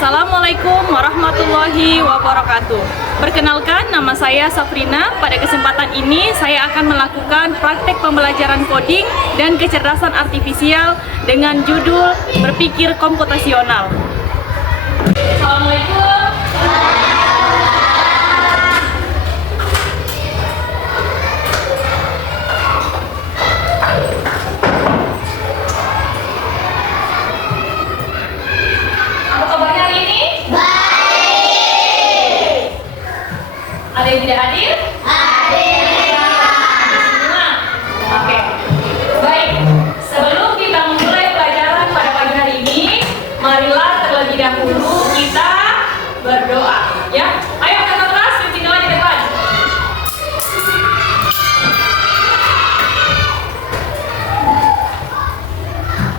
Assalamualaikum warahmatullahi wabarakatuh. Perkenalkan, nama saya Safrina. Pada kesempatan ini saya akan melakukan praktek pembelajaran coding dan kecerdasan artifisial dengan judul Berpikir Komputasional. Assalamualaikum. Ada yang tidak hadir? Hadir. Semua? Oke. Baik. Sebelum kita memulai pelajaran pada pagi hari ini, marilah terlebih dahulu kita berdoa. Ya. Ayo kata keras, pimpin doa di depan.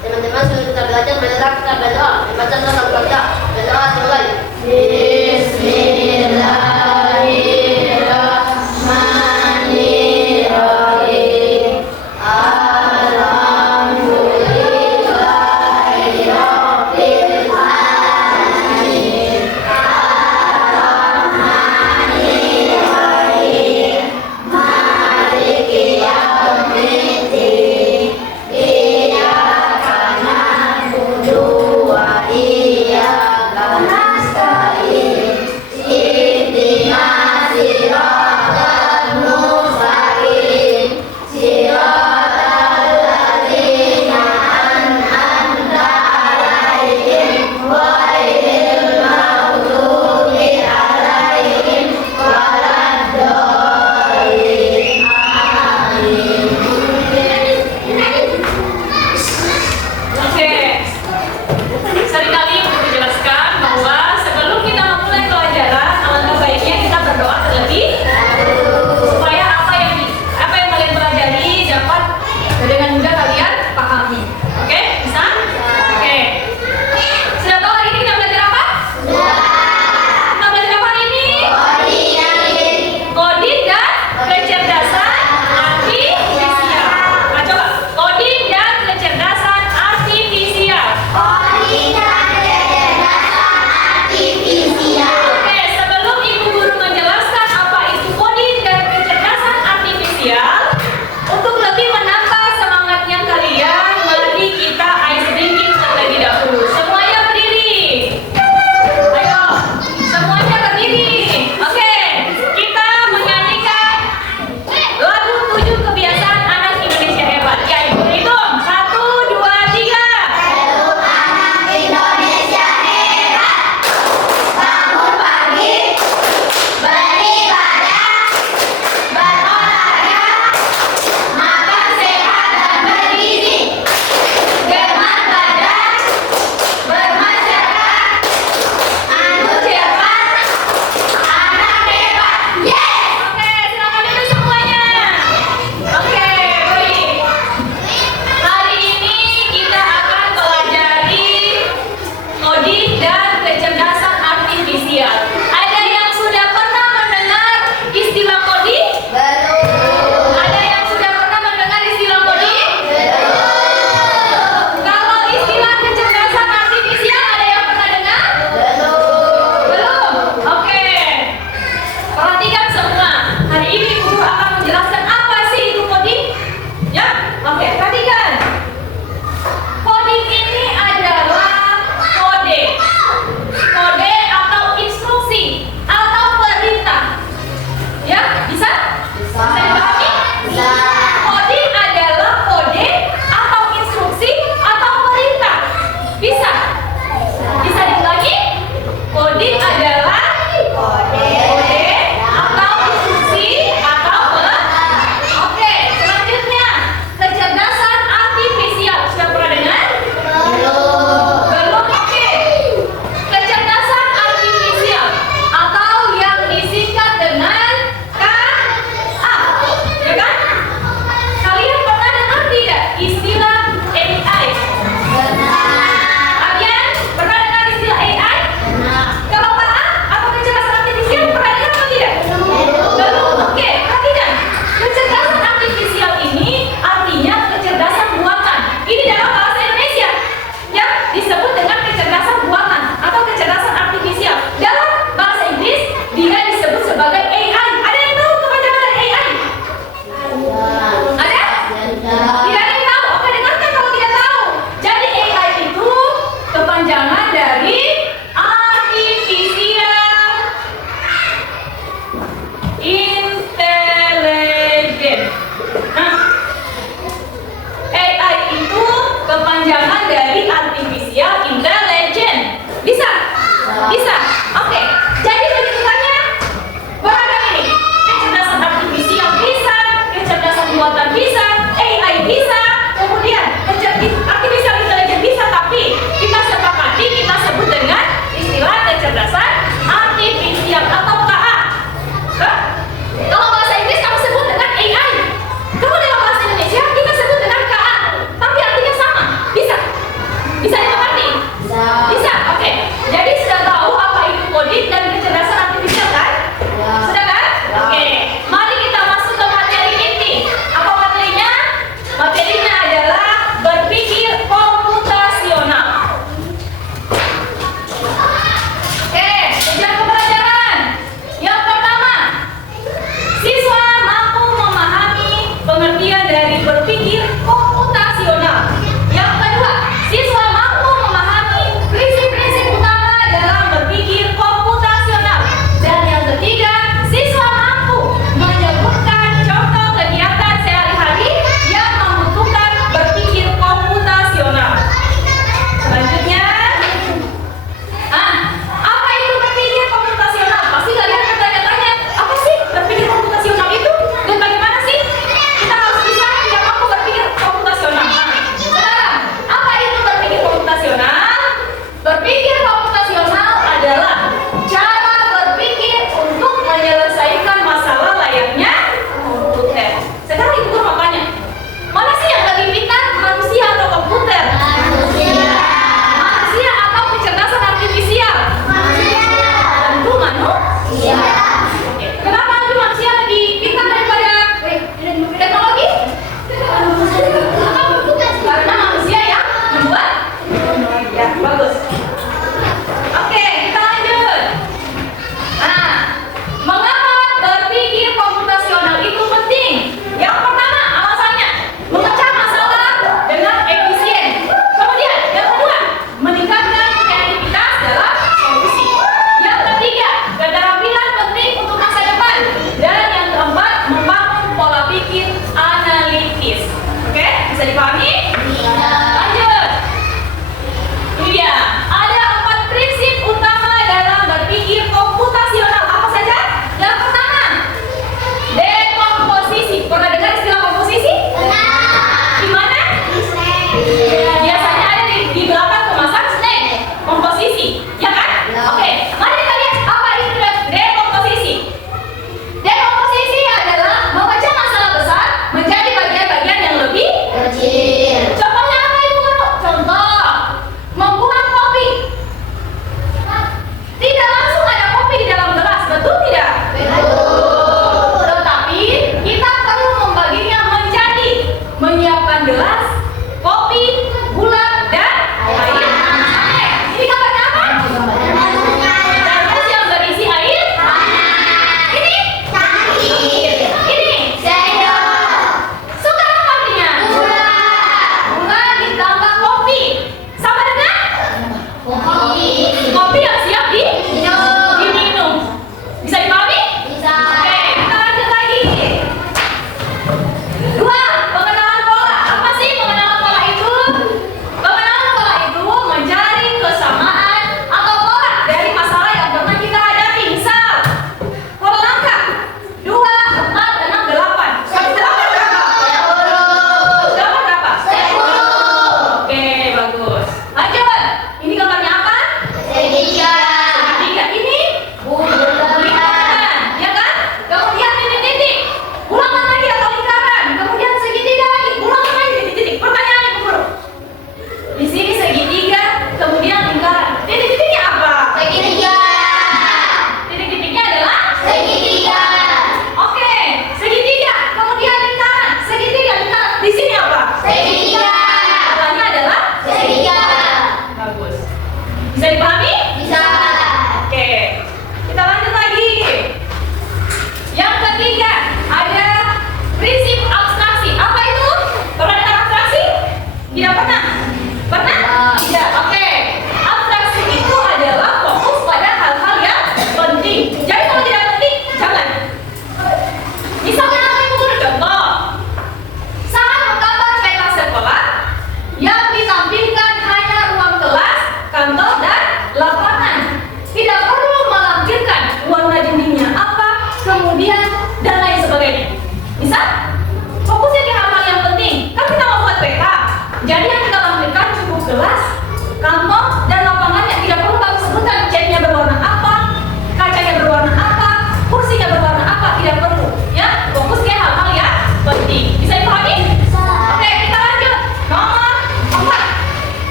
Teman-teman, sebelum kita belajar, marilah kita berdoa. Membaca surah Al-Fatihah. Berdoa dimulai.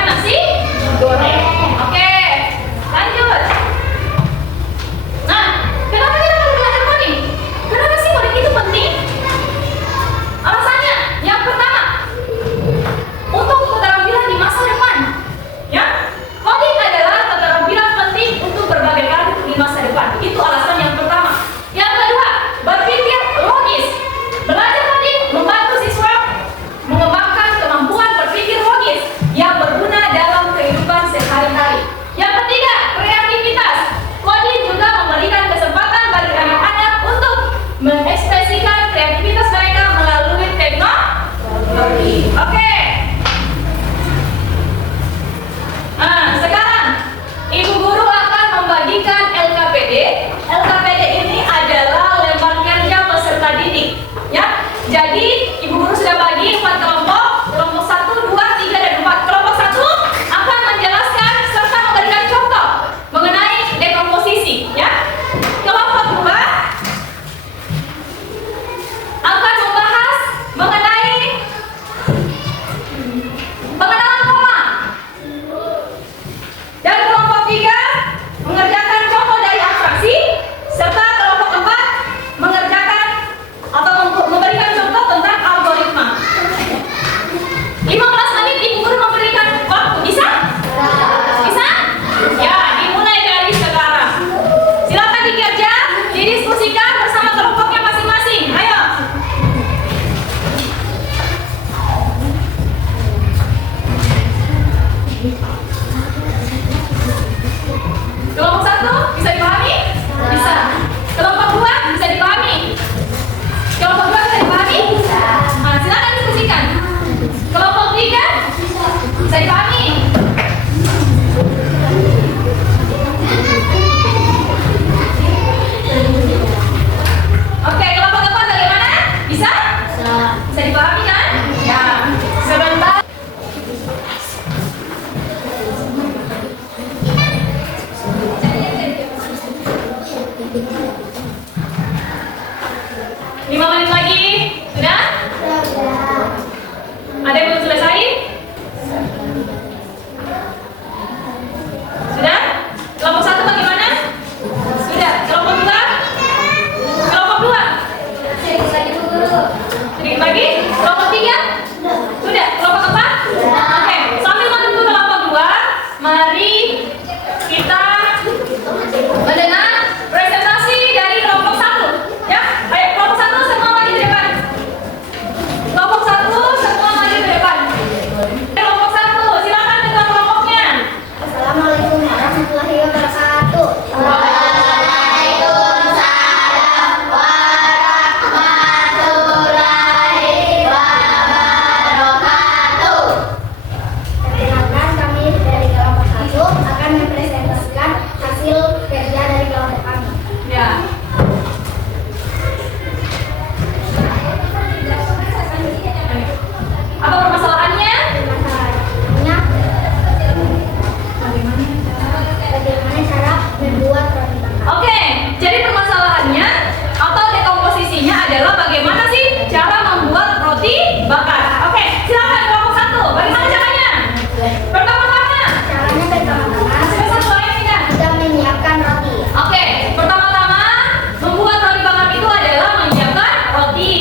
makan nasi goreng. Oke, lanjut. Nah, kenapa kita perlu belajar coding? Kenapa sih coding itu penting? Alasannya, yang pertama, untuk keterampilan di masa depan. Ya, coding adalah keterampilan penting untuk berbagai karir di masa depan. Itu alasan yang pertama. Yang kedua, berpikir logis. Belajar coding membantu siswa mengembangkan kemampuan berpikir logis yang berguna dalam kehidupan sehari-hari. Yang ketiga, kreativitas. Coding juga memberikan kesempatan bagi anak-anak untuk mengekspresikan kreativitas mereka melalui teknologi. Oke. Nah, sekarang Ibu Guru akan membagikan LKPD. LKPD ini adalah lembar kerja peserta didik. Ya, jadi Ibu Guru sudah bagi 4 kelompok. Kelompok 1, 2, 3, dan 4. Kelompok 1 akan menjelaskan serta memberikan contoh mengenai dekomposisi. Ya. Kelompok 2 akan membahas mengenai pengenalan pola. Dan kelompok 3 mengerjakan contoh dari abstraksi, serta kelompok 4 mengerjakan atau memberikan contoh tentang algoritma. 15 menit Ibu Guru memberikan waktu. Bisa? Bisa? Ya, dimulai dari sekarang. Silakan dikerja, didiskusikan bersama kelompoknya masing-masing. Ayo. Kelompok 1 bisa dipahami? Bisa. Kelompok 2 bisa dipahami? Kelompok 2 bisa dipahami? Nah, silakan diskusikan. Kelompok 3 bisa dipahami? Oke, kelompok 4 bagaimana? Bisa? Bisa dipahami kan? Ya. Sebentar. Lima menit lagi, sudah? Ada yang belum selesai? Sudah? Kelompok 1 bagaimana? Sudah. Kelompok 2? Kelompok 2? Sedikit lagi? Kelompok 3? Sudah. Kelompok 4? Oke, sambil menunggu kelompok 2, mari kita mendengar presentasi dari kelompok 1. Ya, ayo kelompok 1 semua maju ke depan. Kelompok 1 semua maju ke depan. Kelompok 1, silakan dengan kelompoknya. Assalamualaikum warahmatullahi wabarakatuh. Perkenalkan, kami dari kelompok 1 akan mempresentasikan hasil kerja dari kelompok kami. Ya. Apa permasalahannya? Masalahnya, bagaimana cara membuat roti bakar? Oke, jadi permasalahannya atau dekomposisinya adalah bagaimana sih cara membuat roti bakar. Oke, silakan kelompok 1. Bagaimana caranya? Pertama-tama, Caranya pertama-tama sebesar suaranya tidak. kita menyiapkan roti. Oke, pertama-tama membuat roti bakar itu adalah menyiapkan roti.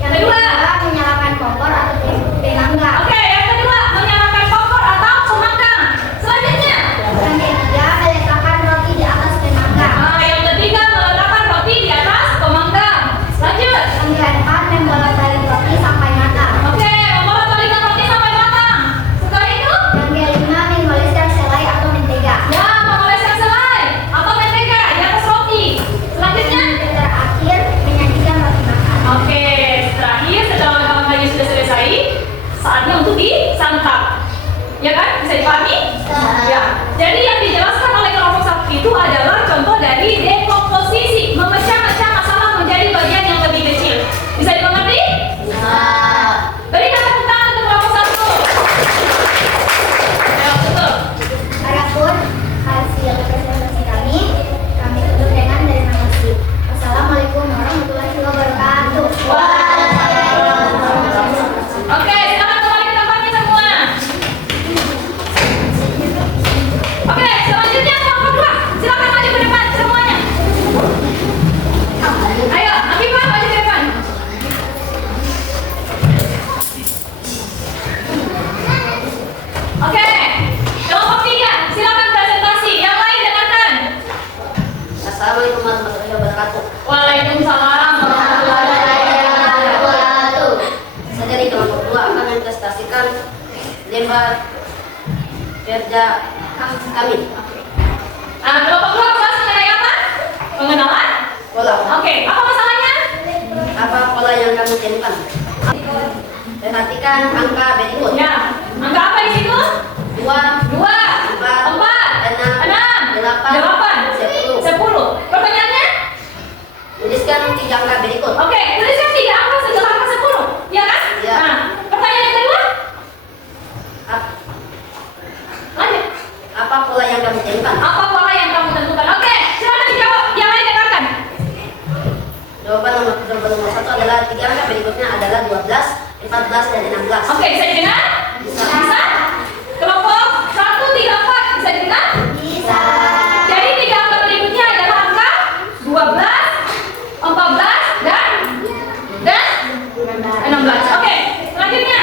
Yang Yang kedua, kedua, menyalakan kompor atau pemanggang. oke, yang kedua menyalakan kompor atau pemanggang. Selanjutnya, Yang ketiga, meletakkan roti di atas pemanggang. nah, yang ketiga meletakkan roti di atas pemanggang. Lanjut. Yang keempat, membolak-balik roti sampai matang. Oke, membolak-balikan roti sampai matang. Setelah itu, Yang kelima, mengoleskan selai atau mentega. ya mengoleskan selai atau mentega di atas roti. Selanjutnya, Yang terakhir, menyajikan roti bakar. oke, terakhir setelah bahan-bahannya sudah selesai, saatnya untuk disantap. Ya kan? Bisa dipahami? Ya. Jadi yang dijelaskan oleh kelompok 1 itu adalah contoh dari dekomposisi, memecah-mecah masalah menjadi bagian yang lebih kecil. Bisa dimengerti? Berikan tepuk tangan untuk kelompok 1. Ya, betul. Adapun hasil presentasi kami tutup dengan terima kasih. Wassalamualaikum warahmatullahi wabarakatuh. Oke, silakan kembali ke tempatnya semua. tiga kami. Kelompok 2 membahas mengenai apa? Pengenalan Pola. Oke, apa masalahnya? Apa pola yang kamu temukan? Perhatikan angka berikut. Ya, angka apa di situ? 2, 2, 4, 6, 8, 10. Pertanyaannya? Tuliskan 3 angka berikut. Oke, tuliskan 3 angka setelah angka 10. Ya kan? Ya. Nah, pertanyaan yang kedua? Ap- Lanjut. Apa pola yang kamu temukan? Apa pola yang kamu tentukan? Oke, silakan dijawab. Yang lain dengarkan. Jawaban nomor 1 adalah 3 angka berikutnya adalah 12, 14, dan 16. Oke, bisa didengar? Bisa? Kelompok 1, 3, 4 bisa didengar? Bisa. Jadi 3 angka berikutnya adalah angka 12, 14, dan 16. Oke, selanjutnya.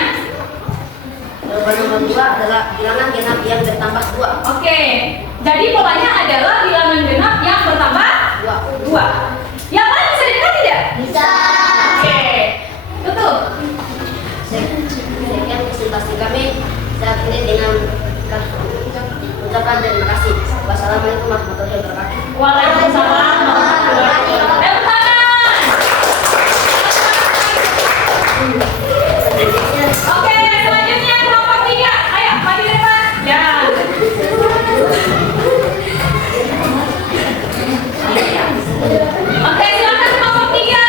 Jawaban nomor 2 adalah bilangan genap yang bertambah 2. Oke, jadi polanya adalah bilangan genap yang bertambah 2. Yang lain bisa didengar tidak? Bisa. Oke, tutup. Sekian presentasi kami. Saya akhiri dengan ucapan terima kasih. Wassalamualaikum warahmatullahi wabarakatuh. Waalaikumsalam warahmatullahi wabarakatuh. Tepuk tangan. Oke, selanjutnya kelompok 3. Ayo, maju ke depan. Ya. Oke, silakan kelompok 3.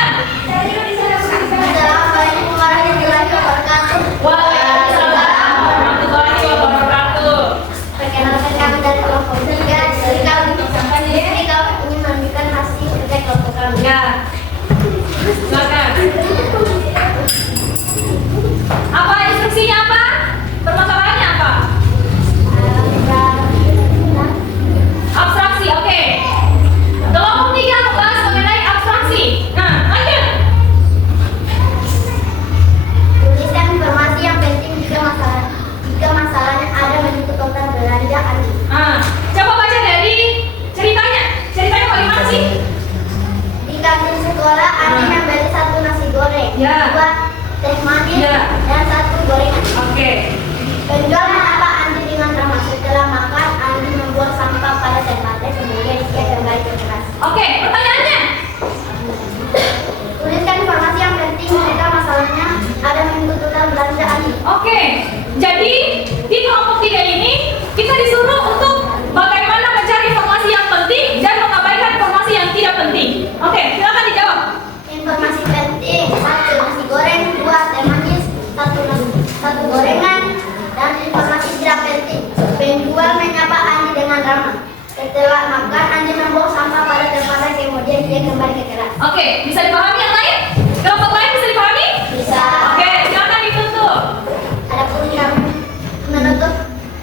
Assalamualaikum warahmatullahi wabarakatuh. Waalaikumsalam warahmatullahi wabarakatuh. Perkenalkan kami dari kelompok 3. Jadi kami ingin menunjukkan hasil kerja kelompok kami. Ya. Silakan. Apa instruksinya apa? Permasalahannya apa? Abstraksi, oke. Kelompok 3 membahas mengenai abstraksi. Nah, lanjut. Tuliskan informasi yang penting jika masalahnya ada menentukan belanja Andi. Nah, coba baca dari ceritanya. Ceritanya bagaimana sih? Di kantin sekolah Andi membeli 1 nasi goreng, Ya. 2 teh manis, Ya. dan 1 gorengan. Oke. Penjual menapa Andi dengan ramah. Setelah makan, Andi membuang sampah pada tempatnya, kemudian dia kembali ke kelas. Oke, pertanyaannya. Tuliskan informasi yang penting jika masalahnya ada menentukan belanja Andi. Oke. Jadi, di kelompok 3 ini kita disuruh untuk bagaimana mencari informasi yang penting dan mengabaikan informasi yang tidak penting. Oke, silakan dijawab. Informasi penting: 1 nasi goreng, 2 teh manis, 1 gorengan. Dan informasi tidak penting: penjual menyapa Andi dengan ramah. Setelah makan, Andi membuang sampah pada tempatnya, kemudian dia kembali ke kelas. Oke, bisa dipahami yang lain? Kelompok lain bisa dipahami? Bisa. Oke, silakan ditutup. Adapun yang menutup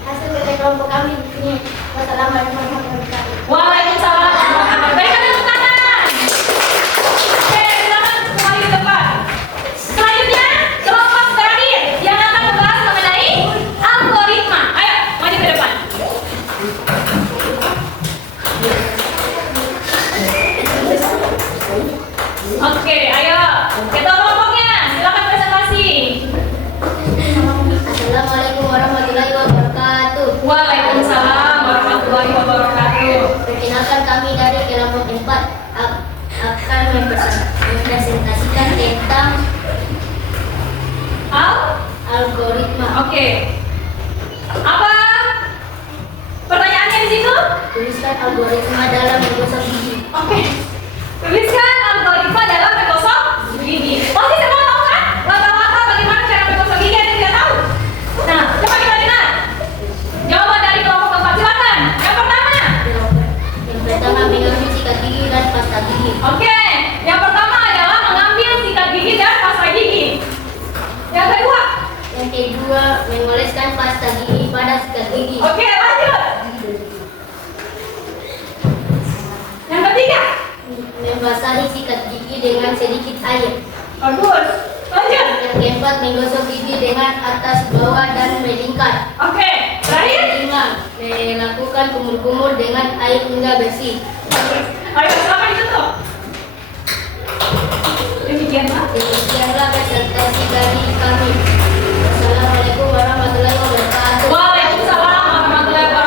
hasil kerja kelompok kami di sini. Wassalamualaikum warahmatullahi wabarakatuh. Waalaikumsalam warahmatullahi wabarakatuh. Berikan tepuk tangan. Oke, silakan kembali ke depan. Selanjutnya, kelompok terakhir yang akan membahas mengenai algoritma. Ayo, maju ke depan. Oke, ayo. Ketua kelompoknya, silakan presentasi. Assalamualaikum warahmatullahi wabarakatuh. Waalaikumsalam warahmatullahi wabarakatuh. Perkenalkan, kami dari kelompok 4 akan mempresentasikan tentang algoritma. Oke. Apa pertanyaannya di situ? Tuliskan algoritma dalam menggosok gigi. Oke. Tuliskan algoritma dalam menggosok gigi. Pasti semua tahu kan? Rata-rata bagaimana cara menggosok gigi ada yang tidak tahu? Nah, coba kita dengar. Jawaban dari kelompok 4, silakan. Yang pertama. Yang pertama, mengambil sikat gigi dan pasta gigi. Oke. Yang pertama adalah mengambil sikat gigi dan pasta gigi. Yang kedua. Yang kedua, mengoleskan pasta gigi pada sikat gigi. Oke, lanjut. Yang ketiga. Membasahi sikat gigi dengan sedikit air. Bagus. Lanjut. Yang keempat, menggosok gigi dengan atas, bawah, dan melingkar. Oke. Terakhir. Yang kelima, melakukan kumur-kumur dengan air hingga bersih. Ayo, silakan ditutup. Demikian, Pak. Demikianlah presentasi dari kami. Wassalamualaikum warahmatullahi wabarakatuh. Waalaikumsalam warahmatullahi wabarakatuh.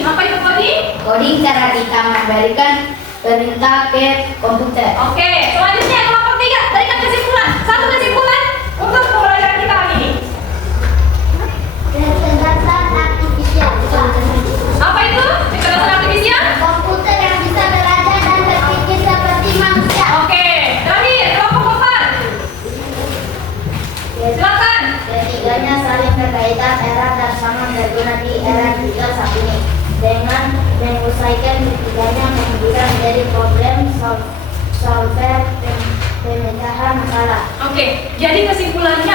coding. Apa itu coding? Coding cara kita memberikan perintah ke komputer. Oke, selanjutnya kelompok 3. Berikan kesimpulan. Satu kesimpulan untuk pembelajaran kita hari ini. Kecerdasan artifisial. Apa itu? Kecerdasan artifisial? Komputer yang bisa belajar dan berpikir seperti manusia. Oke, terakhir kelompok 4. Silakan. Ketiganya saling berkaitan erat dan sama berguna di era digital saat ini. Dengan menyelesaikan ketiganya menunjukkan menjadi problem solver pemecahan masalah. Oke, jadi kesimpulannya